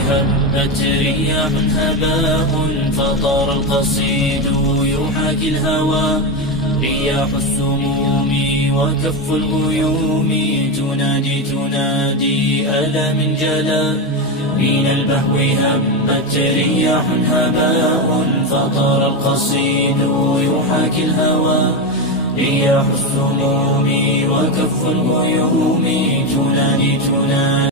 هبت رياح هباء فطار القصيد يحاكي الهوى. رياح السموم وكف الغيوم تنادي ألا من جلا. من البهو هبت رياح هباء فطار القصيد يحاكي الهوى. رياح السموم وكف الغيوم تنادي